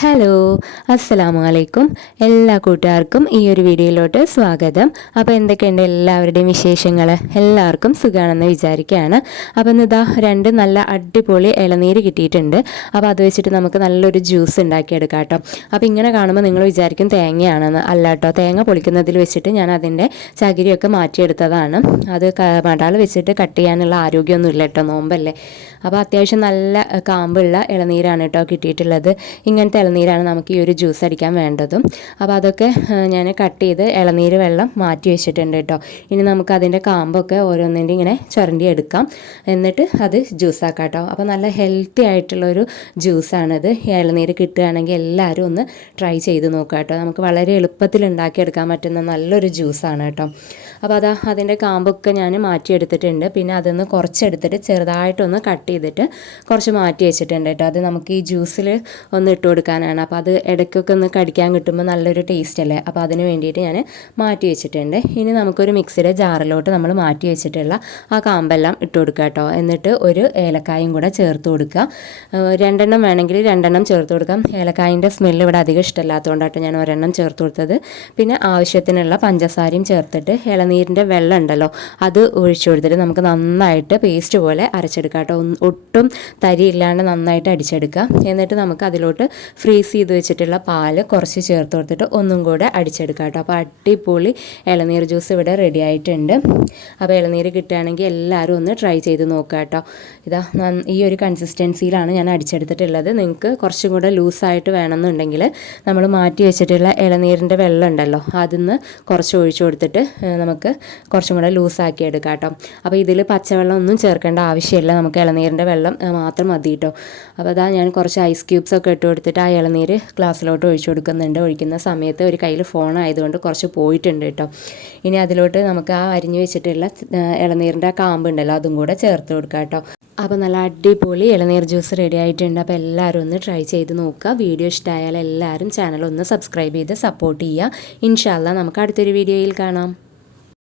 Hello അസ്സലാമു അലൈക്കും എല്ലാ കൂട്ടുകാർക്കും ഈ ഒരു വീഡിയോയിലോട്ട് സ്വാഗതം. അപ്പോൾ എന്തൊക്കെയുണ്ട് എല്ലാവരുടെയും വിശേഷങ്ങൾ? എല്ലാവർക്കും സുഖമാണെന്ന് വിചാരിക്കുകയാണ്. അപ്പോൾ ഇന്നിതാ രണ്ട് നല്ല അടിപൊളി ഇളനീര് കിട്ടിയിട്ടുണ്ട്. അപ്പോൾ അത് വെച്ചിട്ട് നമുക്ക് നല്ലൊരു ജ്യൂസ് ഉണ്ടാക്കിയെടുക്കാം കേട്ടോ. അപ്പോൾ ഇങ്ങനെ കാണുമ്പോൾ നിങ്ങൾ വിചാരിക്കും തേങ്ങയാണെന്ന്. അല്ല കേട്ടോ, തേങ്ങ പൊളിക്കുന്നതിൽ വെച്ചിട്ട് ഞാൻ അതിൻ്റെ ചകിരിയൊക്കെ മാറ്റിയെടുത്തതാണ്. അത് മടാൾ വെച്ചിട്ട് കട്ട് ചെയ്യാനുള്ള ആരോഗ്യമൊന്നും ഇല്ല കേട്ടോ, നോമ്പല്ലേ. അപ്പോൾ അത്യാവശ്യം നല്ല കാമ്പുള്ള ഇളനീരാണ് കേട്ടോ കിട്ടിയിട്ടുള്ളത്. ഇങ്ങനത്തെ ഇളനീരാണ് നമുക്ക് ഈ ഒരു ജ്യൂസ് അടിക്കാൻ വേണ്ടതും. അപ്പോൾ അതൊക്കെ ഞാൻ കട്ട് ചെയ്ത് ഇളനീര് വെള്ളം മാറ്റി വെച്ചിട്ടുണ്ട് കേട്ടോ. ഇനി നമുക്ക് അതിൻ്റെ കാമ്പൊക്കെ ഓരോന്നിൻ്റെ ഇങ്ങനെ ചുരണ്ടി എടുക്കാം, എന്നിട്ട് അത് ജ്യൂസാക്കാം കേട്ടോ. അപ്പോൾ നല്ല ഹെൽത്തി ആയിട്ടുള്ളൊരു ജ്യൂസാണിത്. ഇളനീര് കിട്ടുകയാണെങ്കിൽ എല്ലാവരും ഒന്ന് ട്രൈ ചെയ്ത് നോക്കുക കേട്ടോ. നമുക്ക് വളരെ എളുപ്പത്തിൽ ഉണ്ടാക്കിയെടുക്കാൻ പറ്റുന്ന നല്ലൊരു ജ്യൂസാണ് കേട്ടോ. അപ്പോൾ അതിൻ്റെ കാമ്പൊക്കെ ഞാൻ മാറ്റിയെടുത്തിട്ടുണ്ട്. പിന്നെ അതൊന്ന് കുറച്ചെടുത്തിട്ട് ചെറുതായിട്ടൊന്ന് കട്ട് ചെയ്തിട്ട് കുറച്ച് മാറ്റി വെച്ചിട്ടുണ്ട് കേട്ടോ. അത് നമുക്ക് ഈ ജ്യൂസിൽ ഒന്ന് ഇട്ട് കൊടുക്കാനാണ്. അപ്പോൾ അത് ഇടയ്ക്കൊക്കെ ഒന്ന് കടിക്കാൻ കിട്ടുമ്പോൾ നല്ലൊരു ടേസ്റ്റ് അല്ലേ. അപ്പോൾ അതിന് വേണ്ടിയിട്ട് ഞാൻ മാറ്റി വെച്ചിട്ടുണ്ട്. ഇനി നമുക്കൊരു മിക്സിയുടെ ജാറിലോട്ട് നമ്മൾ മാറ്റി വെച്ചിട്ടുള്ള ആ കാമ്പെല്ലാം ഇട്ട് കൊടുക്കുക കേട്ടോ. എന്നിട്ട് ഒരു ഏലക്കായും കൂടെ ചേർത്ത് കൊടുക്കുക. രണ്ടെണ്ണം വേണമെങ്കിൽ രണ്ടെണ്ണം ചേർത്ത് കൊടുക്കാം. ഏലക്കായിൻ്റെ സ്മെല്ല് ഇവിടെ അധികം ഇഷ്ടമല്ലാത്തതുകൊണ്ടാണ് ഞാൻ ഒരെണ്ണം ചേർത്ത് കൊടുത്തത്. പിന്നെ ആവശ്യത്തിനുള്ള പഞ്ചസാരയും ചേർത്തിട്ട് ഇളനീരിൻ്റെ വെള്ളം ഉണ്ടല്ലോ അത് ഒഴിച്ചു കൊടുത്തിട്ട് നമുക്ക് നന്നായിട്ട് പേസ്റ്റ് പോലെ അരച്ചെടുക്കാം കേട്ടോ. ഒട്ടും തരിയില്ലാണ്ട് നന്നായിട്ട് അടിച്ചെടുക്കുക. എന്നിട്ട് നമുക്ക് അതിലോട്ട് ഫ്രീസ് ചെയ്ത് വെച്ചിട്ടുള്ള പാല് കുറച്ച് ചേർത്ത് കൊടുത്തിട്ട് ഒന്നും കൂടെ അടിച്ചെടുക്കാം കേട്ടോ. അപ്പോൾ അടിപൊളി ഇളനീർ ജ്യൂസ് ഇവിടെ റെഡി ആയിട്ടുണ്ട്. അപ്പോൾ ഇളനീര് കിട്ടുകയാണെങ്കിൽ എല്ലാവരും ഒന്ന് ട്രൈ ചെയ്ത് നോക്കുക കേട്ടോ. ഈ ഒരു കൺസിസ്റ്റൻസിയിലാണ് ഞാൻ അടിച്ചെടുത്തിട്ടുള്ളത്. നിങ്ങൾക്ക് കുറച്ചും കൂടെ ലൂസായിട്ട് വേണമെന്നുണ്ടെങ്കിൽ നമ്മൾ മാറ്റി വെച്ചിട്ടുള്ള ഇളനീരിൻ്റെ വെള്ളം ഉണ്ടല്ലോ അതിന്ന് കുറച്ച് ഒഴിച്ചു കൊടുത്തിട്ട് നമുക്ക് കുറച്ചും കൂടെ ലൂസാക്കി എടുക്കാം കേട്ടോ. അപ്പോൾ ഇതിൽ പച്ചവെള്ളം ഒന്നും ചേർക്കേണ്ട ആവശ്യമില്ല, നമുക്ക് ഇളനീരിൻ്റെ വെള്ളം മാത്രം മതി കേട്ടോ. അപ്പോൾ ഞാൻ കുറച്ച് ഐസ് ക്യൂബ്സൊക്കെ ഇട്ട് കൊടുത്തിട്ട് ആ ഇളനീര് ഗ്ലാസ്സിലോട്ട് ഒഴിച്ചു കൊടുക്കുന്നുണ്ട്. ഒഴിക്കുന്ന സമയത്ത് ഒരു കയ്യിൽ ഫോൺ ആയതുകൊണ്ട് കുറച്ച് പോയിട്ടുണ്ട് കേട്ടോ. ഇനി അതിലോട്ട് നമുക്ക് ആ അരിഞ്ഞു വെച്ചിട്ടുള്ള ഇളനീരിൻ്റെ ആ കാമ്പുണ്ടല്ലോ അതും കൂടെ ചേർത്ത് കൊടുക്കാം കേട്ടോ. അപ്പോൾ നല്ല അടിപൊളി ഇളനീർ ജ്യൂസ് റെഡി ആയിട്ടുണ്ട്. അപ്പോൾ എല്ലാവരും ഒന്ന് ട്രൈ ചെയ്ത് നോക്കുക. വീഡിയോ ഇഷ്ടമായാൽ എല്ലാവരും ചാനൽ ഒന്ന് സബ്സ്ക്രൈബ് ചെയ്ത് സപ്പോർട്ട് ചെയ്യുക. ഇൻഷാ അല്ലാഹ് നമുക്ക് അടുത്തൊരു വീഡിയോയിൽ കാണാം.